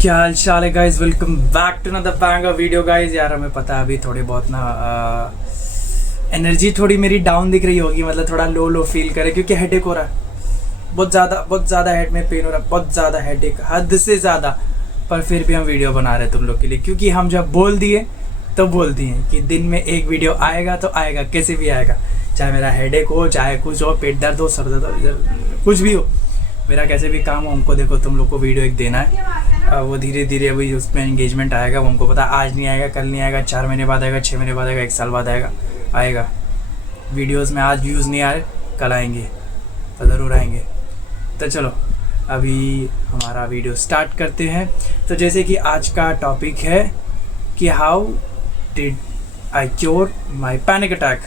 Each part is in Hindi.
क्या हाल चाल है guys, welcome back to another banger video guys. यार हमें पता है अभी थोड़ी बहुत ना एनर्जी थोड़ी मेरी डाउन दिख रही होगी, मतलब थोड़ा लो लो फील करे क्योंकि हेडेक हो रहा है बहुत ज़्यादा हेड में पेन हो रहा है, बहुत ज़्यादा हेडेक, हद से ज़्यादा। पर फिर भी हम वीडियो बना रहे हैं तुम लोग के लिए, क्योंकि हम जब बोल दिए तो बोल दिए कि दिन में एक वीडियो आएगा तो आएगा, कैसे भी आएगा, चाहे मेरा हेडेक हो, चाहे कुछ हो, पेट दर्द हो, सर दर्द हो, कुछ भी हो, मेरा कैसे भी काम हो, हमको देखो तुम लोग को वीडियो एक देना है। वो धीरे धीरे अभी उसमें एंगेजमेंट आएगा, वो हमको पता, आज नहीं आएगा, कल नहीं आएगा, 4 महीने बाद आएगा, 6 महीने बाद आएगा, 1 साल बाद आएगा। वीडियोस में आज व्यूज़ नहीं आए, कल आएंगे तो ज़रूर आएंगे। तो चलो अभी हमारा वीडियो स्टार्ट करते हैं। तो जैसे कि आज का टॉपिक है कि how did I cure my panic attack,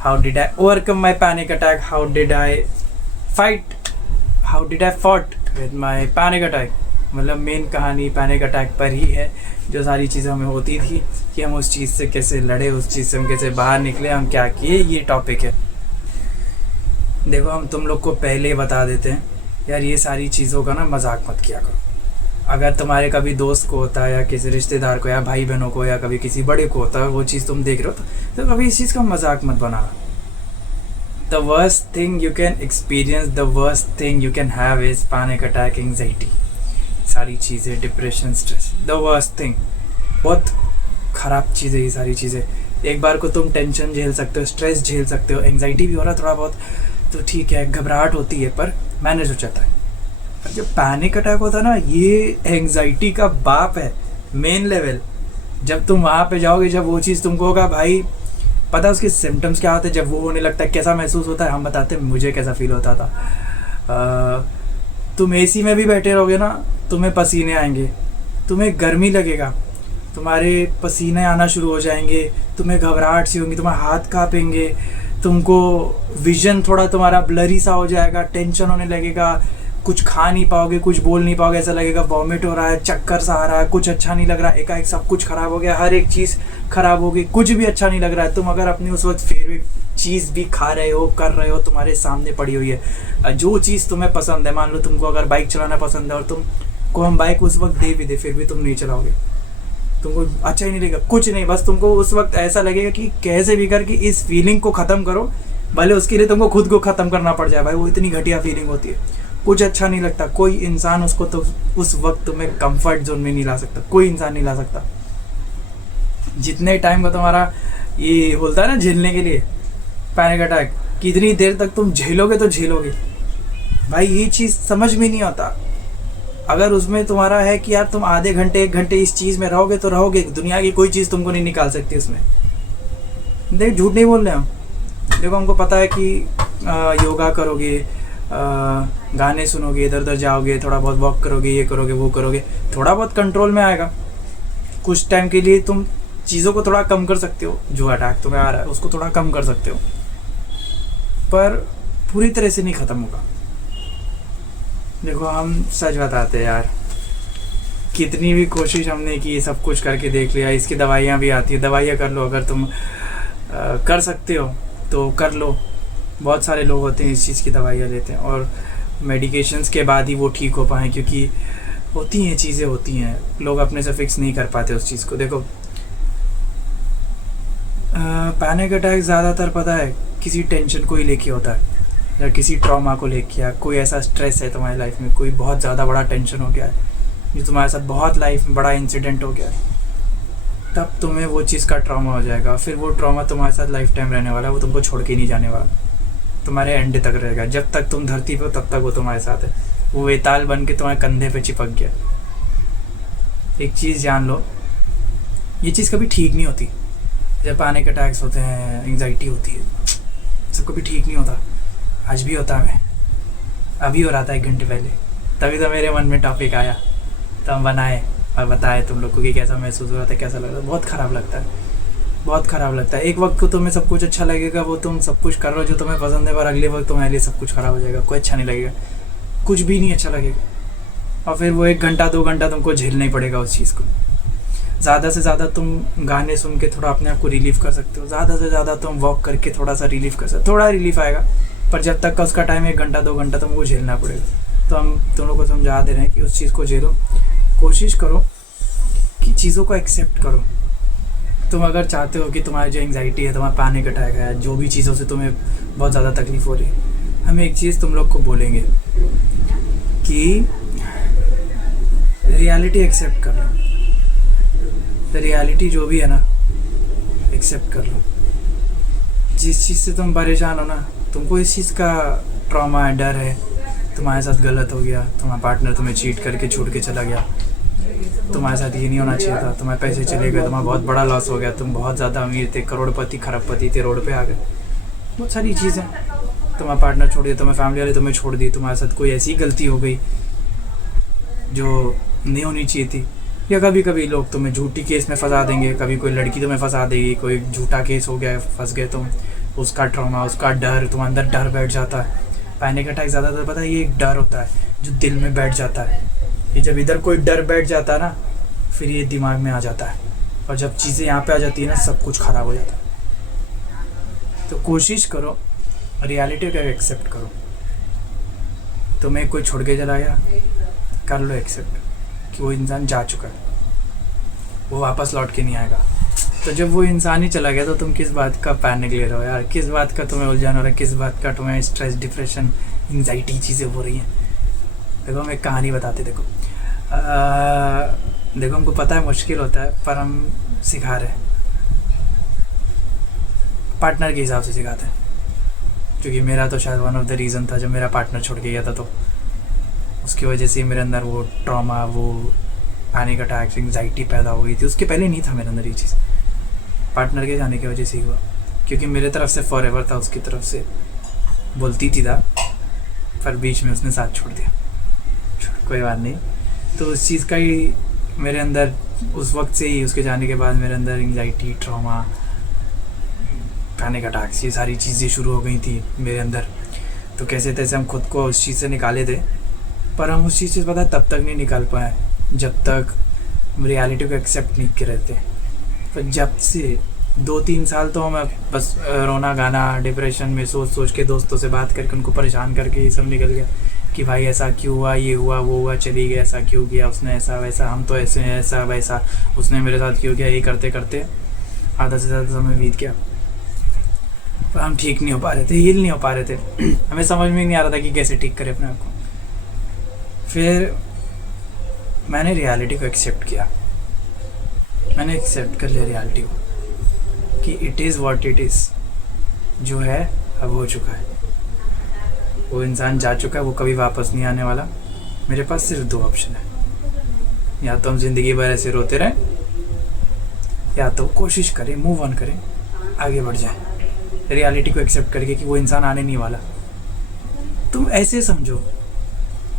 how did I overcome my panic attack, how did I fought with my panic attack. मतलब मेन कहानी पैनिक अटैक पर ही है, जो सारी चीज़ें हमें होती थी कि हम उस चीज़ से कैसे लड़े, उस चीज़ से हम कैसे बाहर निकले, हम क्या किए, ये टॉपिक है। देखो हम तुम लोग को पहले बता देते हैं यार, ये सारी चीज़ों का ना मजाक मत किया करो। अगर तुम्हारे कभी दोस्त को होता है या किसी रिश्तेदार को या भाई बहनों को या कभी किसी बड़े को होता है, वो चीज़ तुम देख रहे हो तो कभी इस चीज़ का मजाक मत बनाना। The worst thing you can experience, the worst thing you can have is panic attack, anxiety, सारी चीज़ें, depression, stress, the worst thing, बहुत ख़राब चीज़ है ये सारी चीज़ें। एक बार को तुम टेंशन झेल सकते हो, स्ट्रेस झेल सकते हो, एंग्जाइटी भी हो रहा थोड़ा बहुत तो ठीक है, घबराहट होती है पर मैनेज हो जाता है। पर जब पैनिक अटैक होता है ना, ये एंग्जाइटी का बाप है, मेन लेवल। जब तुम वहाँ पे जाओगे, जब वो चीज़ तुमको होगा, भाई पता है उसके सिम्टम्स क्या होते हैं, जब वो होने लगता है कैसा महसूस होता है, हम बताते हैं मुझे कैसा फील होता था। तुम एसी में भी बैठे रहोगे ना, तुम्हें पसीने आएंगे, तुम्हें गर्मी लगेगा, तुम्हारे पसीने आना शुरू हो जाएंगे, तुम्हें घबराहट सी होगी, तुम्हारे हाथ कांपेंगे, तुमको विजन थोड़ा तुम्हारा ब्लरी सा हो जाएगा, टेंशन होने लगेगा, कुछ खा नहीं पाओगे, कुछ बोल नहीं पाओगे, ऐसा लगेगा वॉमिट हो रहा है, चक्कर सा आ रहा है, कुछ अच्छा नहीं लग रहा है, एकाएक सब कुछ ख़राब हो गया, हर एक चीज़ ख़राब हो गई, कुछ भी अच्छा नहीं लग रहा है। तुम अगर अपनी उस वक्त फेवरेट चीज़ भी खा रहे हो, कर रहे हो, तुम्हारे सामने पड़ी हुई है, जो चीज़ तुम्हें पसंद है, मान लो तुमको अगर बाइक चलाना पसंद है और तुमको हम बाइक उस वक्त दे भी दे, फिर भी तुम नहीं चलाओगे, तुमको अच्छा ही नहीं लगेगा, कुछ नहीं, बस तुमको उस वक्त ऐसा लगेगा कि कैसे भी करके इस फीलिंग को ख़त्म करो, भले उसके लिए तुमको खुद को ख़त्म करना पड़ जाए। भाई वो इतनी घटिया फीलिंग होती है, कुछ अच्छा नहीं लगता, कोई इंसान उसको तो उस वक्त तुम्हें कंफर्ट जोन में नहीं ला सकता, कोई इंसान नहीं ला सकता। जितने टाइम का तुम्हारा ये होता है ना झेलने के लिए पैनिक अटैक, कितनी देर तक तुम झेलोगे तो झेलोगे, भाई ये चीज़ समझ में नहीं आता। अगर उसमें तुम्हारा है कि यार तुम आधे घंटे 1 घंटे इस चीज़ में रहोगे तो रहोगे, दुनिया की कोई चीज़ तुमको नहीं निकाल सकती उसमें। देख झूठ नहीं बोल रहे हम, देखो हमको पता है कि योगा करोगे, गाने सुनोगे, इधर उधर जाओगे, थोड़ा बहुत वॉक करोगे, ये करोगे, वो करोगे, थोड़ा बहुत कंट्रोल में आएगा। कुछ टाइम के लिए तुम चीज़ों को थोड़ा कम कर सकते हो, जो अटैक तुम्हें आ रहा है उसको थोड़ा कम कर सकते हो, पर पूरी तरह से नहीं ख़त्म होगा। देखो हम सच बताते हैं यार, कितनी भी कोशिश हमने की, सब कुछ करके देख लिया, इसकी दवाइयाँ भी आती है, दवाइयाँ कर लो, अगर तुम कर सकते हो तो कर लो। बहुत सारे लोग होते हैं इस चीज़ की दवाइयाँ लेते हैं और मेडिकेशंस के बाद ही वो ठीक हो पाएँ, क्योंकि होती हैं चीज़ें, होती हैं, लोग अपने से फिक्स नहीं कर पाते उस चीज़ को। देखो पैनिक अटैक ज़्यादातर पता है किसी टेंशन को ही लेके होता है, या किसी ट्रॉमा को लेके, या कोई ऐसा स्ट्रेस है तुम्हारी लाइफ में, कोई बहुत ज़्यादा बड़ा टेंशन हो गया है, जो तुम्हारे साथ बहुत लाइफ में बड़ा इंसिडेंट हो गया है, तब तुम्हें वो चीज़ का ट्रॉमा हो जाएगा। फिर वो ट्रॉमा तुम्हारे साथ लाइफ टाइम रहने वाला है, वो तुमको छोड़ के नहीं जाने वाला, तुम्हारे एंड तक रहेगा, जब तक तुम धरती पे हो तब तक वो तुम्हारे साथ है, वो वेताल बन के तुम्हारे कंधे पे चिपक गया। एक चीज़ जान लो, ये चीज़ कभी ठीक नहीं होती। जब पैनिक अटैक्स होते हैं, एंग्जाइटी होती है, सब कभी ठीक नहीं होता। आज भी होता है, मैं अभी हो रहा था 1 घंटे पहले, तभी तो मेरे मन में टॉपिक आया, तो हम बनाए और बताए तुम लोग को कि कैसा महसूस हो रहा था, कैसा लग रहा था। बहुत ख़राब लगता है, बहुत ख़राब लगता है। एक वक्त को तुम्हें सब कुछ अच्छा लगेगा, वो तुम सब कुछ कर रहे हो जो तुम्हें पसंद है, पर अगले वक्त तुम्हारे लिए सब कुछ ख़राब हो जाएगा, कोई अच्छा नहीं लगेगा, कुछ भी नहीं अच्छा लगेगा, और फिर वो 1 घंटा 2 घंटा तुमको झेलना ही पड़ेगा उस चीज़ को। ज़्यादा से ज़्यादा तुम गाने सुन के थोड़ा अपने आप को रिलीव कर सकते हो, ज़्यादा से ज़्यादा तुम वॉक करके थोड़ा सा रिलीव कर सकते हो, थोड़ा रिलीफ आएगा, पर जब तक का उसका टाइम 1 घंटा 2 घंटा तुमको झेलना पड़ेगा। तो हम तुम लोग को समझा दे रहे हैं कि उस चीज़ को झेलो, कोशिश करो कि चीज़ों को एक्सेप्ट करो। तुम अगर चाहते हो कि तुम्हारी जो एंग्जाइटी है, तुम्हारा पैनिक अटैक है, जो भी चीज़ों से तुम्हें बहुत ज़्यादा तकलीफ़ हो रही है, हम एक चीज़ तुम लोग को बोलेंगे कि रियलिटी एक्सेप्ट कर लो। रियलिटी जो भी है ना, एक्सेप्ट कर लो। जिस चीज़ से तुम परेशान हो ना, तुमको इस चीज़ का ट्रॉमा है, डर है, तुम्हारे साथ गलत हो गया, तुम्हारा पार्टनर तुम्हें चीट करके छूट के चला गया, तुम्हारे साथ ये नहीं होना चाहिए था, तुम्हारे पैसे चले गए, तुम्हारा बहुत बड़ा लॉस हो गया, तुम बहुत ज़्यादा अमीर थे, करोड़पति खरबपति थे, रोड पे आ गए, बहुत सारी चीज़ें। तुम्हारा पार्टनर छोड़ दिया, तुम्हारी फैमिली वाले तुम्हें छोड़ दी, तुम्हारे साथ कोई ऐसी गलती हो गई जो नहीं होनी चाहिए थी, या कभी कभी लोग तुम्हें झूठी केस में फंसा देंगे, कभी कोई लड़की तुम्हें फंसा देगी, कोई झूठा केस हो गया, फंस गए तुम, उसका ट्रॉमा, उसका डर, तुम्हारे अंदर डर बैठ जाता है। पैनिक अटैक ज़्यादातर पता है ये एक डर होता है जो दिल में बैठ जाता है। ये जब इधर कोई डर बैठ जाता है ना, फिर ये दिमाग में आ जाता है, और जब चीज़ें यहाँ पे आ जाती है ना, सब कुछ ख़राब हो जाता है। तो कोशिश करो रियलिटी को एक्सेप्ट करो। तुम्हें कोई छोड़ के चला गया, कर लो एक्सेप्ट कि वो इंसान जा चुका है, वो वापस लौट के नहीं आएगा। तो जब वो इंसान ही चला गया तो तुम किस बात का पैनिक ले रहे हो यार, किस बात का तुम्हें उलझन हो रहा है, किस बात का तुम्हें स्ट्रेस, डिप्रेशन, एंग्जाइटी चीज़ें हो रही हैं। देखो हम एक कहानी बताते, देखो देखो हमको पता है मुश्किल होता है, पर हम सिखा रहे हैं, पार्टनर के हिसाब से सिखाते हैं। क्योंकि मेरा तो शायद वन ऑफ द रीज़न था, जब मेरा पार्टनर छोड़ के गया था तो उसकी वजह से मेरे अंदर वो ट्रॉमा, वो पैनिक अटैक, एंग्जाइटी पैदा हो गई थी। उसके पहले नहीं था मेरे अंदर ये चीज़, पार्टनर के जाने की वजह से ही हुआ। क्योंकि मेरे तरफ से फॉरएवर था, उसकी तरफ से बोलती थी था, पर बीच में उसने साथ छोड़ दिया। कोई बात नहीं। तो उस चीज़ का ही मेरे अंदर उस वक्त से ही, उसके जाने के बाद मेरे अंदर एंग्जाइटी, ट्रॉमा, पैनिक अटैक्स, ये सारी चीज़ें शुरू हो गई थी मेरे अंदर। तो कैसे तैसे हम खुद को उस चीज़ से निकाले थे, पर हम उस चीज़ से पता है तब तक नहीं निकाल पाए जब तक रियलिटी को एक्सेप्ट नहीं कर रहे थे। पर जब से 2-3 साल तो मैं बस रोना गाना, डिप्रेशन में सोच सोच के, दोस्तों से बात करके उनको परेशान करके ये सब निकल गया कि भाई ऐसा क्यों हुआ, ये हुआ, वो हुआ, चली गया, ऐसा क्यों किया उसने, ऐसा वैसा, हम तो ऐसे हैं, ऐसा वैसा, उसने मेरे साथ क्यों किया। यही करते करते आधा से ज़्यादा समय बीत गया, पर हम ठीक नहीं हो पा रहे थे, हील नहीं हो पा रहे थे। हमें समझ में नहीं आ रहा था कि कैसे ठीक करें अपने आप को। फिर मैंने रियलिटी को एक्सेप्ट किया, मैंने एक्सेप्ट कर लिया रियलिटी को कि it is what it is. जो है अब हो चुका है, वो इंसान जा चुका है, वो कभी वापस नहीं आने वाला। मेरे पास सिर्फ 2 ऑप्शन है, या तो हम ज़िंदगी भर ऐसे रोते रहें, या तो कोशिश करें, मूव ऑन करें, आगे बढ़ जाए रियलिटी को एक्सेप्ट करके कि वो इंसान आने नहीं वाला। तुम ऐसे समझो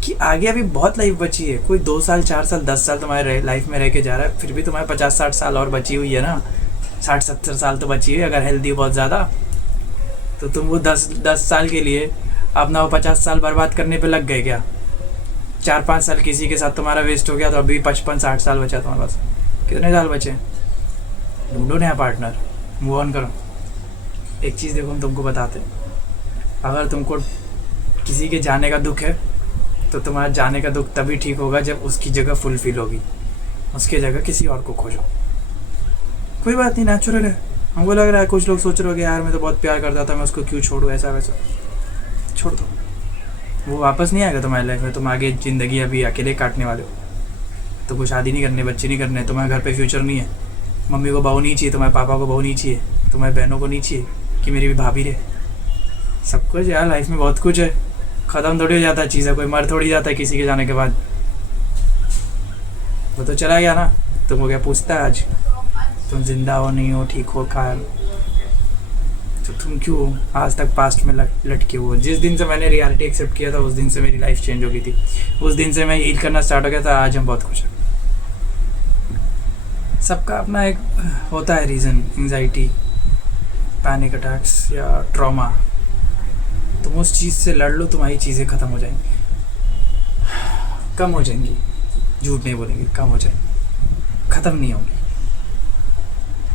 कि आगे अभी बहुत लाइफ बची है। कोई 2 साल, 4 साल, 10 साल तुम्हारे लाइफ में रह के जा रहा है, फिर भी तुम्हारे 50-60 साल और बची हुई है ना। 60-70 साल तो बची हुई है, अगर हेल्दी बहुत ज़्यादा। तो तुम वो 10 साल के लिए अपना वो 50 साल बर्बाद करने पे लग गए क्या? 4-5 साल किसी के साथ तुम्हारा वेस्ट हो गया, तो अभी 55-60 साल बचा तुम्हारे पास। कितने साल बचे? ढूंढो नया पार्टनर, मूव ऑन करो। एक चीज़ देखो, हम तुमको बताते, अगर तुमको किसी के जाने का दुख है तो तुम्हारा जाने का दुख तभी ठीक होगा जब उसकी जगह फुलफिल होगी, उसकी जगह किसी और को खोजो। कोई बात नहीं, नेचुरल है। हमको लग रहा है कुछ लोग सोच रहे हो यार मैं तो बहुत प्यार करता था, मैं उसको क्यों छोड़ूं, ऐसा वैसा। छोड़ दो, वो वापस नहीं आएगा तुम्हारी लाइफ में। तुम आगे ज़िंदगी अभी अकेले काटने वाले हो। तो कोई शादी नहीं करने, बच्चे नहीं करने, तुम्हारे घर पे फ्यूचर नहीं है, मम्मी को बहू नहीं चाहिए, तुम्हारे पापा को बहू नहीं चाहिए, तुम्हारी बहनों को नहीं चाहिए कि मेरी भी भाभी रहे। सब कुछ यार लाइफ में बहुत कुछ है, ख़त्म थोड़ी हो जाता है चीज़ें, कोई मर थोड़ी जाता है किसी के जाने के बाद। वो तो चला गया ना, तुमको क्या पूछता है आज तुम जिंदा हो, नहीं हो, ठीक हो, कहाँ? तो तुम क्यों आज तक पास्ट में लटके हो? जिस दिन से मैंने रियलिटी एक्सेप्ट किया था, उस दिन से मेरी लाइफ चेंज हो गई थी। उस दिन से मैं हील करना स्टार्ट हो गया था। आज हम बहुत खुश हैं। सबका अपना एक होता है रीज़न, एंग्जाइटी, पैनिक अटैक्स या ट्रॉमा। तुम उस चीज़ से लड़ लो, तुम्हारी चीज़ें ख़त्म हो जाएंगी, कम हो जाएंगी। झूठ नहीं बोलेंगे, कम हो जाएंगी, ख़त्म नहीं होंगी।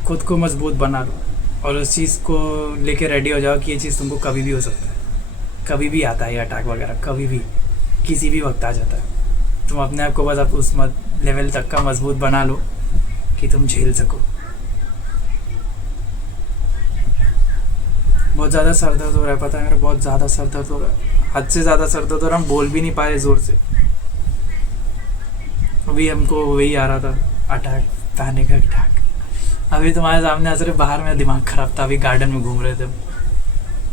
खुद को मजबूत बना लो और उस चीज़ को लेके रेडी हो जाओ कि ये चीज़ तुमको कभी भी हो सकता है, कभी भी आता है ये अटैक वगैरह, कभी भी किसी भी वक्त आ जाता है। तुम अपने आप को बस आप उस लेवल तक का मजबूत बना लो कि तुम झेल सको। बहुत ज़्यादा सर दर्द हो रहा है, पता है मेरा, बहुत ज़्यादा सर दर्द हो रहा है, हद से ज़्यादा सर दर्द हो रहा है। हम बोल भी नहीं पाए ज़ोर से। अभी हमको वही आ रहा था, अटैक, पैनिक अटैक। अभी तुम्हारे सामने आ रहे, बाहर में दिमाग ख़राब था, अभी गार्डन में घूम रहे थे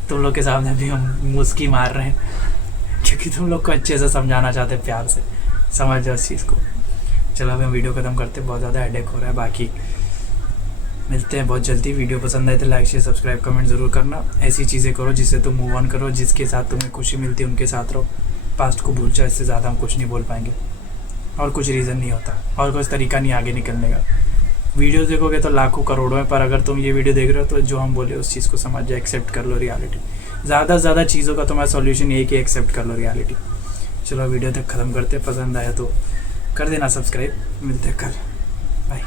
तुम लोग के सामने भी हम मुस्की मार रहे हैं क्योंकि तुम लोग को अच्छे से समझाना चाहते हैं, प्यार से समझ जाओ इस चीज़ को। चलो अभी हम वीडियो ख़त्म करते हैं, बहुत ज़्यादा हेडेक हो रहा है। बाकी मिलते हैं बहुत जल्दी। वीडियो पसंद आए तो लाइक शेयर सब्सक्राइब कमेंट ज़रूर करना। ऐसी चीज़ें करो जिससे तुम मूव ऑन करो, जिसके साथ तुम्हें खुशी मिलती है उनके साथ रहो। पास्ट को भूल जाओ, इससे ज़्यादा हम कुछ नहीं बोल पाएंगे। और कुछ रीज़न नहीं होता, और कुछ तरीका नहीं आगे निकलने का। वीडियो देखोगे तो लाखों करोड़ों है, पर अगर तुम ये वीडियो देख रहे हो तो जो हम बोले उस चीज़ को समझ जाओ, एक्सेप्ट कर लो रियलिटी। ज़्यादा से ज़्यादा चीज़ों का तुम्हारा सॉल्यूशन ये कि एक्सेप्ट कर लो रियलिटी। चलो वीडियो तक ख़त्म करते, पसंद आया तो कर देना सब्सक्राइब। मिलते हैं कल, बाय।